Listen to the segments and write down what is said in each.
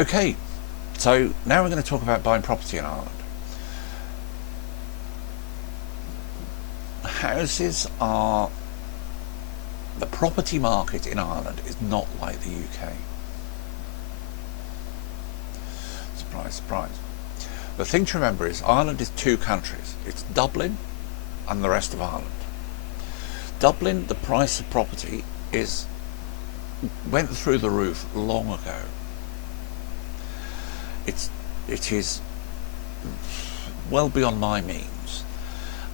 Okay, so now we're going to talk about buying property in Ireland. The property market in Ireland is not like the UK. Surprise, surprise. The thing to remember is Ireland is two countries. It's Dublin and the rest of Ireland. Dublin, the price of property went through the roof long ago. It is well beyond my means.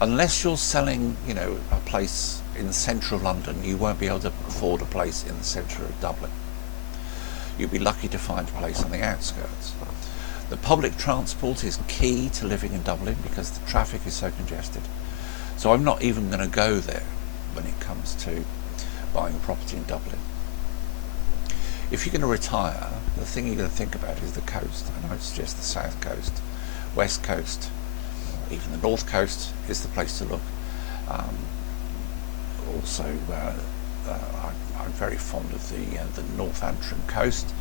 Unless you're selling, a place in the centre of London, you won't be able to afford a place in the centre of Dublin. You'll be lucky to find a place on the outskirts. The public transport is key to living in Dublin because the traffic is so congested. So I'm not even going to go there when it comes to buying a property in Dublin. If you're going to retire, the thing you're going to think about is the coast. I know it's just the south coast, west coast, even the north coast is the place to look. Also, I'm very fond of the North Antrim coast,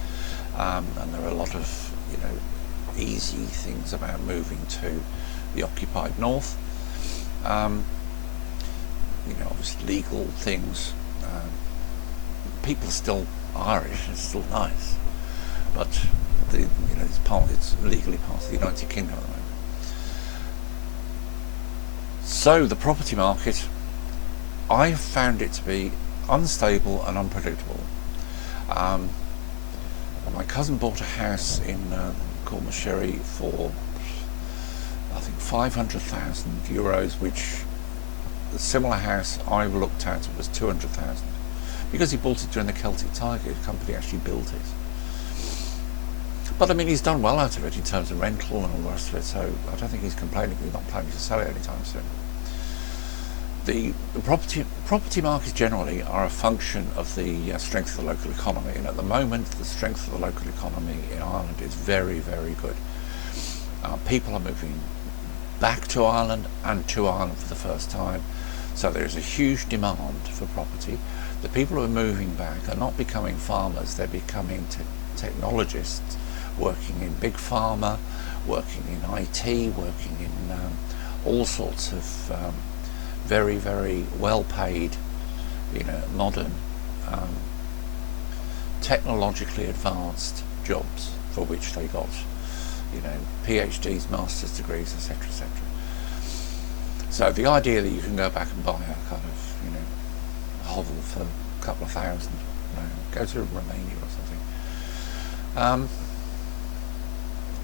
and there are a lot of easy things about moving to the occupied north. Obviously legal things. People are still Irish. It's still nice, but it's legally part of the United Kingdom at the moment. So the property market, I found it to be unstable and unpredictable. My cousin bought a house in Cormashirry for I think €500,000, which the similar house I looked at was 200,000, because he bought it during the Celtic Tiger. The company actually built it. But I mean, he's done well out of it in terms of rental and all the rest of it, so I don't think he's complaining. He's not planning to sell it anytime soon. The property markets generally are a function of the strength of the local economy, and at the moment the strength of the local economy in Ireland is very, very good. People are moving back to Ireland and to Ireland for the first time, so there is a huge demand for property. The people who are moving back are not becoming farmers, they're becoming technologists, working in big pharma, working in IT, working in all sorts of very, very well paid, modern, technologically advanced jobs for which they got, PhDs, master's degrees, etc., etc. So the idea that you can go back and buy a kind of, hovel for a couple of thousand, go to Romania or something.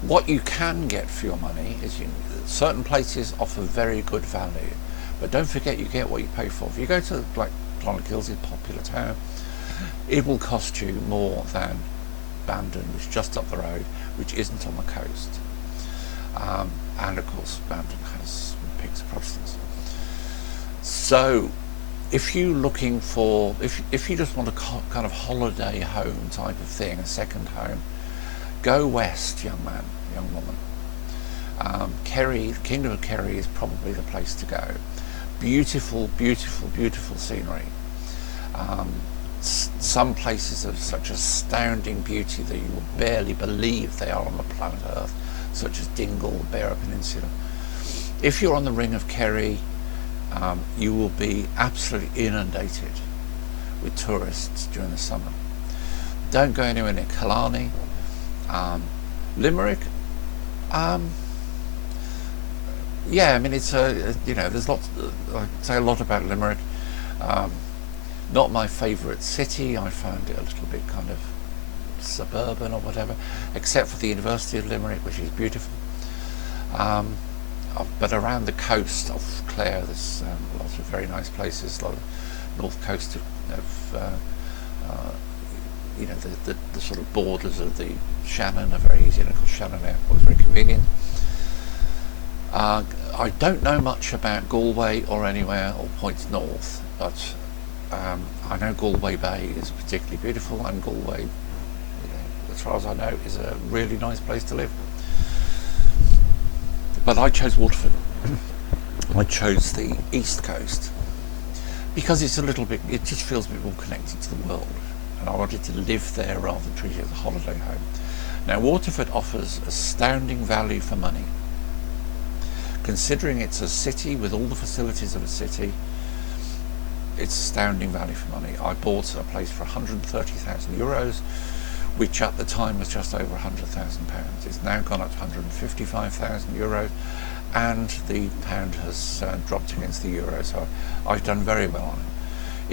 What you can get for your money is certain places offer very good value, but don't forget you get what you pay for. If you go to like Clonakil's, a popular town, it will cost you more than Bandon, which is just up the road, which isn't on the coast. And of course Bandon has pigs of Protestants. So if you're looking for, if you just want a kind of holiday home type of thing, a second home, go west, young man, young woman. Kerry, the Kingdom of Kerry is probably the place to go. Beautiful, beautiful, beautiful scenery. Some places of such astounding beauty that you will barely believe they are on the planet Earth, such as Dingle, the Beara Peninsula. If you're on the Ring of Kerry, you will be absolutely inundated with tourists during the summer. Don't go anywhere near Killarney. Limerick, yeah, I mean, it's there's lots. I say a lot about Limerick. Not my favourite city. I found it a little bit kind of suburban or whatever, except for the University of Limerick, which is beautiful. But around the coast of Clare, there's lots of very nice places. A lot of north coast of the sort of borders of the Shannon are very easy. Of course, Shannon Airport is very convenient. I don't know much about Galway or anywhere or points north, but I know Galway Bay is particularly beautiful, and Galway, as far as I know, is a really nice place to live. But I chose Waterford. I chose the east coast because it's it just feels a bit more connected to the world, and I wanted to live there rather than treat it as a holiday home. Now, Waterford offers astounding value for money. Considering it's a city with all the facilities of a city, it's astounding value for money. I bought a place for €130,000, which at the time was just over £100,000. It's now gone up to €155,000, and the pound has dropped against the euro, so I've done very well on it.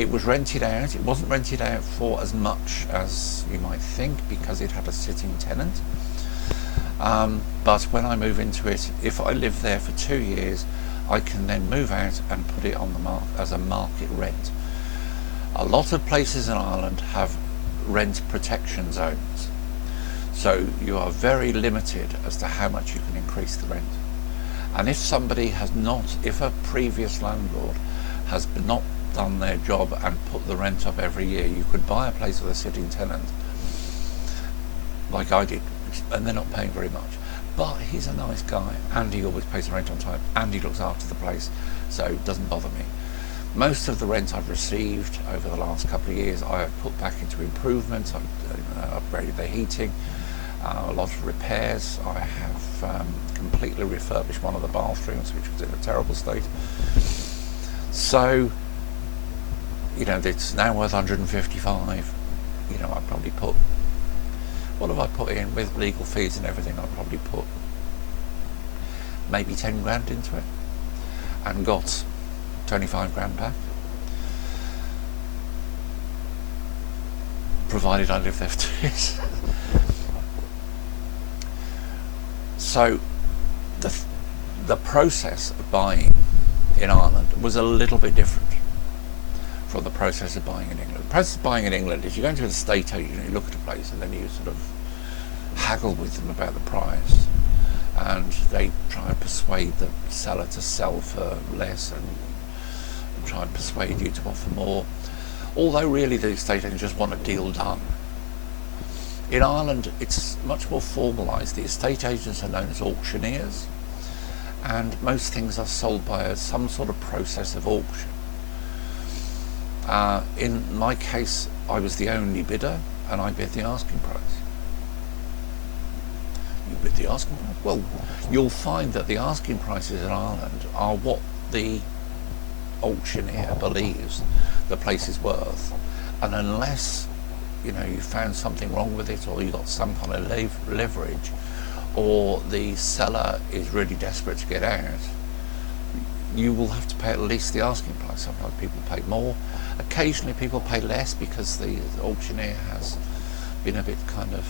It was rented out. It wasn't rented out for as much as you might think because it had a sitting tenant. But when I move into it, if I live there for 2 years, I can then move out and put it on the market as a market rent. A lot of places in Ireland have rent protection zones, so you are very limited as to how much you can increase the rent. And if a previous landlord has not done their job and put the rent up every year, you could buy a place with a sitting tenant, like I did, and they're not paying very much. But he's a nice guy, and he always pays the rent on time, and he looks after the place, so it doesn't bother me. Most of the rent I've received over the last couple of years, I have put back into improvements. I've upgraded the heating, a lot of repairs. I have completely refurbished one of the bathrooms, which was in a terrible state. So, it's now worth 155. I probably put, what have I put in with legal fees and everything? I probably put maybe 10 grand into it and got 25 grand back, provided I live there for 2 years. So the process of buying in Ireland was a little bit different from the process of buying in England. The process of buying in England is you go into an estate agent, you look at a place, and then you sort of haggle with them about the price, and they try and persuade the seller to sell for less and try and persuade you to offer more, although really the estate agents just want a deal done. In Ireland, it's much more formalised. The estate agents are known as auctioneers, and most things are sold by some sort of process of auction. In my case, I was the only bidder, and I bid the asking price. You bid the asking price? Well, you'll find that the asking prices in Ireland are what the auctioneer believes the place is worth, and unless you found something wrong with it, or you got some kind of leverage, or the seller is really desperate to get out, you will have to pay at least the asking price. Sometimes people pay more, occasionally people pay less because the auctioneer has been a bit kind of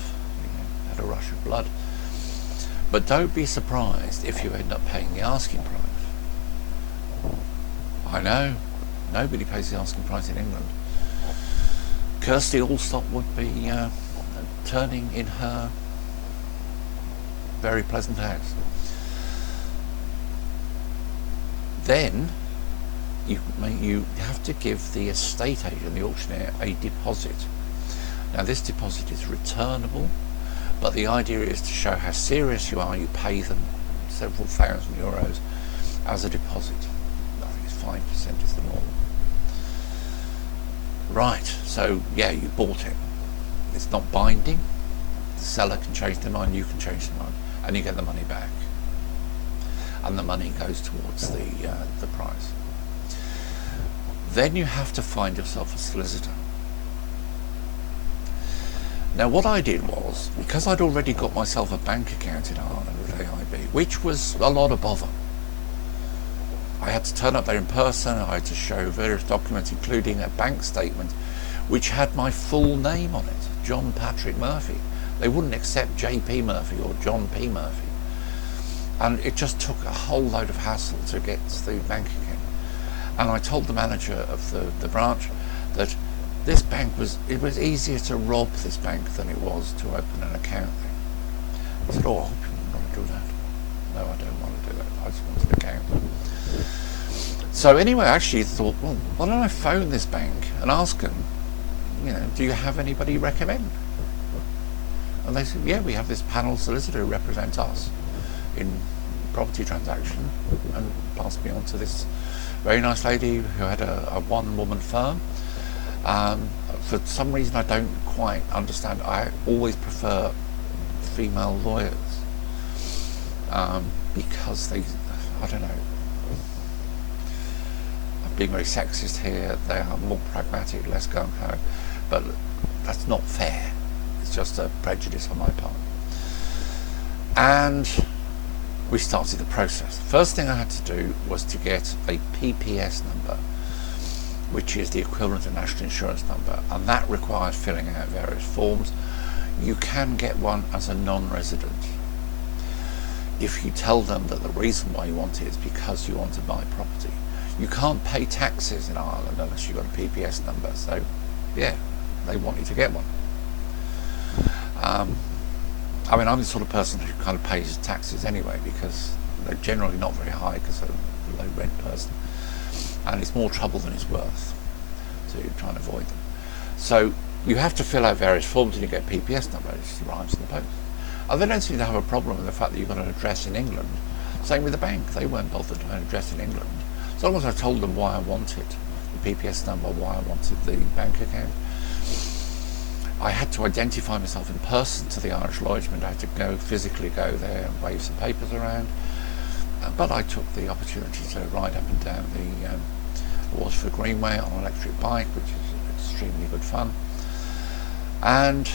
had a rush of blood. But don't be surprised if you end up paying the asking price. I know, nobody pays the asking price in England. Kirsty Allstott would be turning in her very pleasant house. Then you have to give the estate agent, the auctioneer, a deposit. Now this deposit is returnable, but the idea is to show how serious you are. You pay them several €1,000 as a deposit. I think it's 5% is the norm. Right, so yeah, you bought it. It's not binding. The seller can change their mind, you can change their mind, and you get the money back. And the money goes towards the price. Then you have to find yourself a solicitor. Now what I did was, because I'd already got myself a bank account in Ireland with AIB, which was a lot of bother. I had to turn up there in person, I had to show various documents, including a bank statement, which had my full name on it, John Patrick Murphy. They wouldn't accept JP Murphy or John P. Murphy. And it just took a whole load of hassle to get the bank account. And I told the manager of the branch that this bank it was easier to rob this bank than it was to open an account there. He said, oh, I hope you don't want to do that. No, I don't want to do that. I just want an account. So anyway, I actually thought, well, why don't I phone this bank and ask them, do you have anybody you recommend? And they said, yeah, we have this panel solicitor who represents us in property transaction, and passed me on to this very nice lady who had a one-woman firm. For some reason I don't quite understand. I always prefer female lawyers, because they, I don't know, I'm being very sexist here, they are more pragmatic, less gung-ho, but that's not fair. It's just a prejudice on my part. And we started the process. First thing I had to do was to get a PPS number, which is the equivalent of national insurance number, and that requires filling out various forms. You can get one as a non-resident if you tell them that the reason why you want it is because you want to buy property. You can't pay taxes in Ireland unless you've got a PPS number, so yeah, they want you to get one. I mean, I'm the sort of person who kind of pays taxes anyway, because they're generally not very high because I'm a low rent person, and it's more trouble than it's worth to try and avoid them. So you have to fill out various forms and you get a PPS number. It just arrives in the post. And they don't seem to have a problem with the fact that you've got an address in England. Same with the bank, they weren't bothered to have an address in England. So long as I told them why I wanted the PPS number, why I wanted the bank account. I had to identify myself in person to the Irish Lodgement. I had to physically go there and wave some papers around. But I took the opportunity to ride up and down the Waterford Greenway on an electric bike, which is extremely good fun. And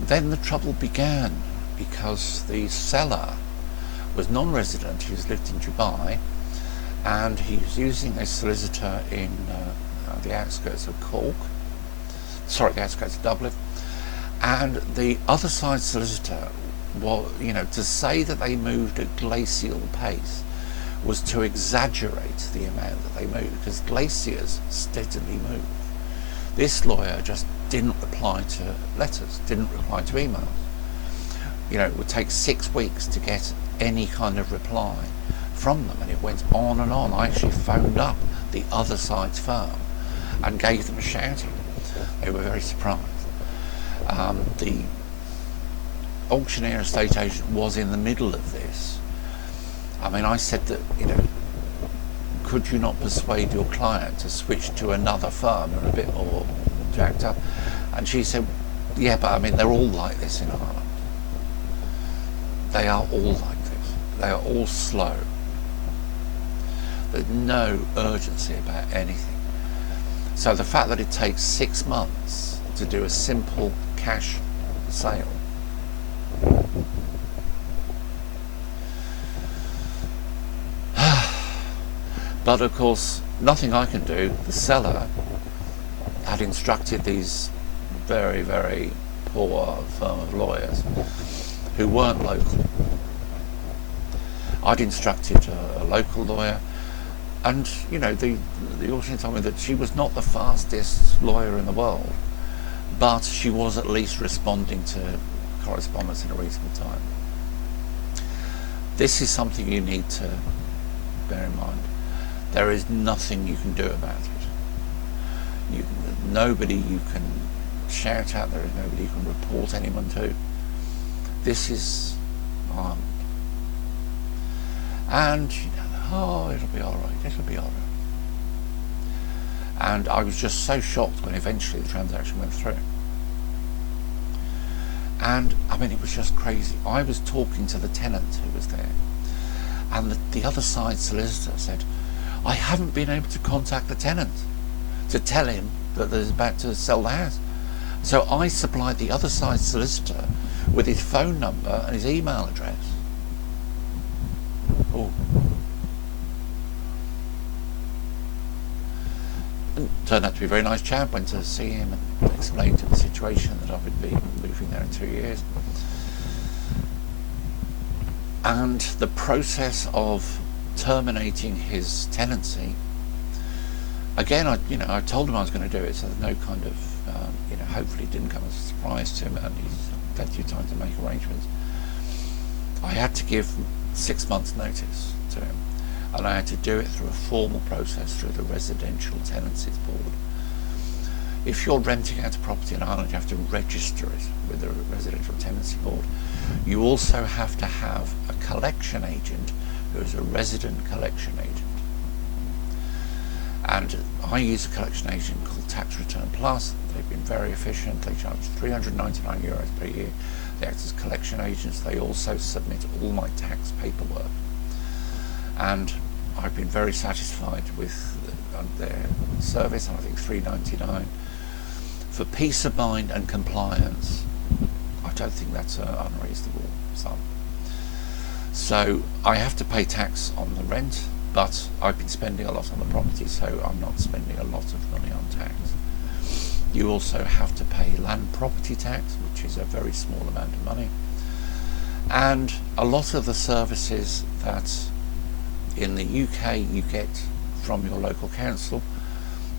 then the trouble began, because the seller was non-resident. He lived in Dubai, and he was using a solicitor in the outskirts of the outskirts of Dublin. And the other side solicitor, to say that they moved at glacial pace was to exaggerate the amount that they moved, because glaciers steadily move. This lawyer just didn't reply to letters, didn't reply to emails. It would take 6 weeks to get any kind of reply from them, and it went on and on. I actually phoned up the other side's firm and gave them a shouting. They were very surprised. The auctioneer estate agent was in the middle of this. I mean, I said that, could you not persuade your client to switch to another firm who are a bit more jacked up? And she said, yeah, but I mean, they're all like this in Ireland. They are all like this. They are all slow. There's no urgency about anything. So the fact that it takes 6 months to do a simple cash sale, but of course nothing I can do. The seller had instructed these very, very poor firm of lawyers who weren't local. I'd instructed a local lawyer, and the auctioneer told me that she was not the fastest lawyer in the world, but she was at least responding to correspondence in a reasonable time. This is something you need to bear in mind. There is nothing you can do about it. Nobody you can shout at, there is nobody you can report anyone to. This is Ireland. And it'll be all right, it'll be all right. And I was just so shocked when eventually the transaction went through. And I mean, it was just crazy. I was talking to the tenant who was there, and the other side solicitor said, I haven't been able to contact the tenant to tell him that they're about to sell the house. So I supplied the other side solicitor with his phone number and his email address. Oh. And turned out to be a very nice chap. Went to see him and explained to him the situation, that I would be moving there in 2 years. And the process of terminating his tenancy, again, I told him I was going to do it, so there's no kind of, hopefully it didn't come as a surprise to him, and he's plenty of time to make arrangements. I had to give 6 months notice to him, and I had to do it through a formal process through the Residential Tenancies Board. If you're renting out a property in Ireland, you have to register it with the Residential Tenancy Board. You also have to have a collection agent who is a resident collection agent. And I use a collection agent called Tax Return Plus. They've been very efficient. They charge €399 per year, They act as collection agents. They also submit all my tax paperwork. And I've been very satisfied with their service, and I think $3.99 for peace of mind and compliance. I don't think that's an unreasonable sum. So I have to pay tax on the rent, but I've been spending a lot on the property, so I'm not spending a lot of money on tax. You also have to pay land property tax, which is a very small amount of money. And a lot of the services that in the UK you get from your local council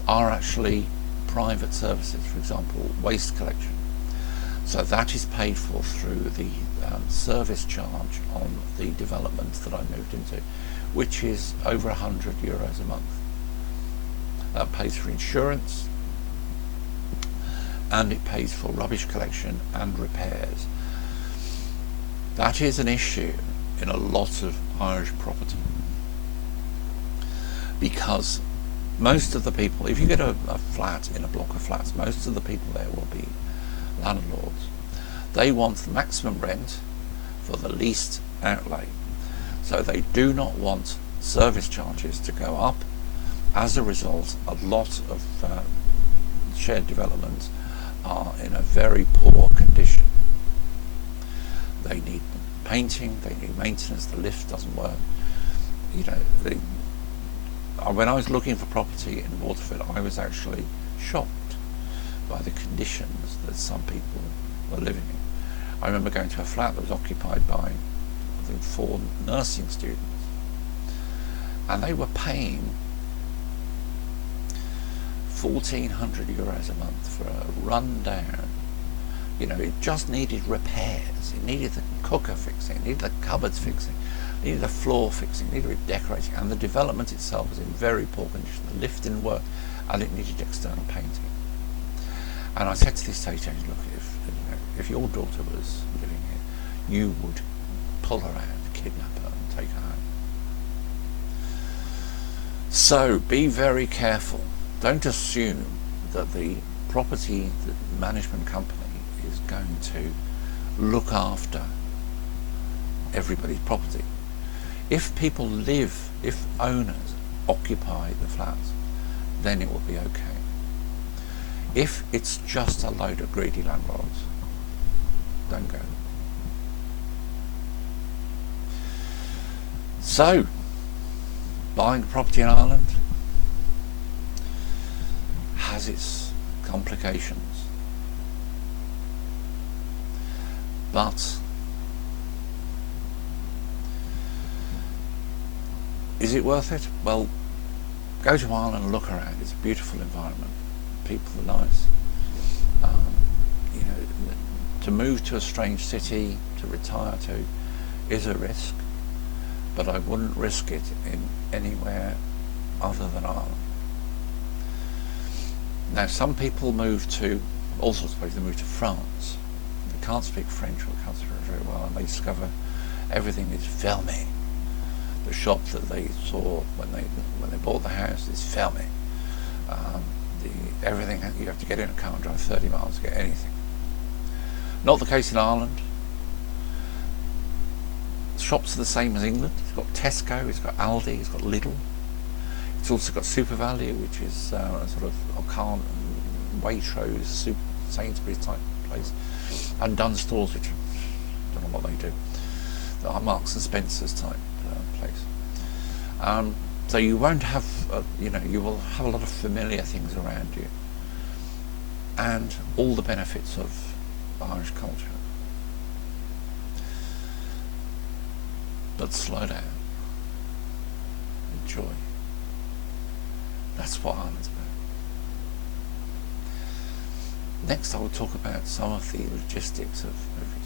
are actually private services, for example, waste collection. So that is paid for through the service charge on the development that I moved into, which is over €100 a month. That pays for insurance, and it pays for rubbish collection and repairs. That is an issue in a lot of Irish property, because most of the people, if you get a flat in a block of flats, most of the people there will be landlords. They want the maximum rent for the least outlay. So they do not want service charges to go up. As a result, a lot of shared developments are in a very poor condition. They need painting, they need maintenance, the lift doesn't work. You know, when I was looking for property in Waterford, I was actually shocked by the conditions that some people were living in. I remember going to a flat that was occupied by, I think, 4 nursing students, and they were paying €1,400 a month for a rundown. You know, it just needed repairs. It needed the cooker fixing, it needed the cupboards fixing, it needed the floor fixing, it needed decorating, and the development itself was in very poor condition. The lift didn't work, and it needed external painting. And I said to the estate agent, look, if your daughter was living here, you would pull her out, kidnap her, and take her home. So be very careful. Don't assume that the property management company is going to look after everybody's property. If people live, if owners occupy the flats, then it will be okay. If it's just a load of greedy landlords, don't go. So, buying a property in Ireland has its complications, but is it worth it? Well, go to Ireland and look around. It's a beautiful environment. People are nice. You know, to move to a strange city, to retire to, is a risk, but I wouldn't risk it in anywhere other than Ireland. Now, some people move to all sorts of places. They move to France. They can't speak French or can't speak very well, and they discover everything is fermé. The shop that they saw when they bought the house is fermé. Everything, you have to get in a car and drive 30 miles to get anything. Not the case in Ireland. Shops are the same as England. It's got Tesco, it's got Aldi, it's got Lidl. It's also got SuperValu, which is a sort of O'Kane and Waitrose, Sainsbury's type place, and Dunnes Stores, which I don't know what they do. They are Marks and Spencer's type place. So you won't have, you will have a lot of familiar things around you, and all the benefits of Irish culture. But slow down. Enjoy. That's what Ireland's about. Next I will talk about some of the logistics of moving.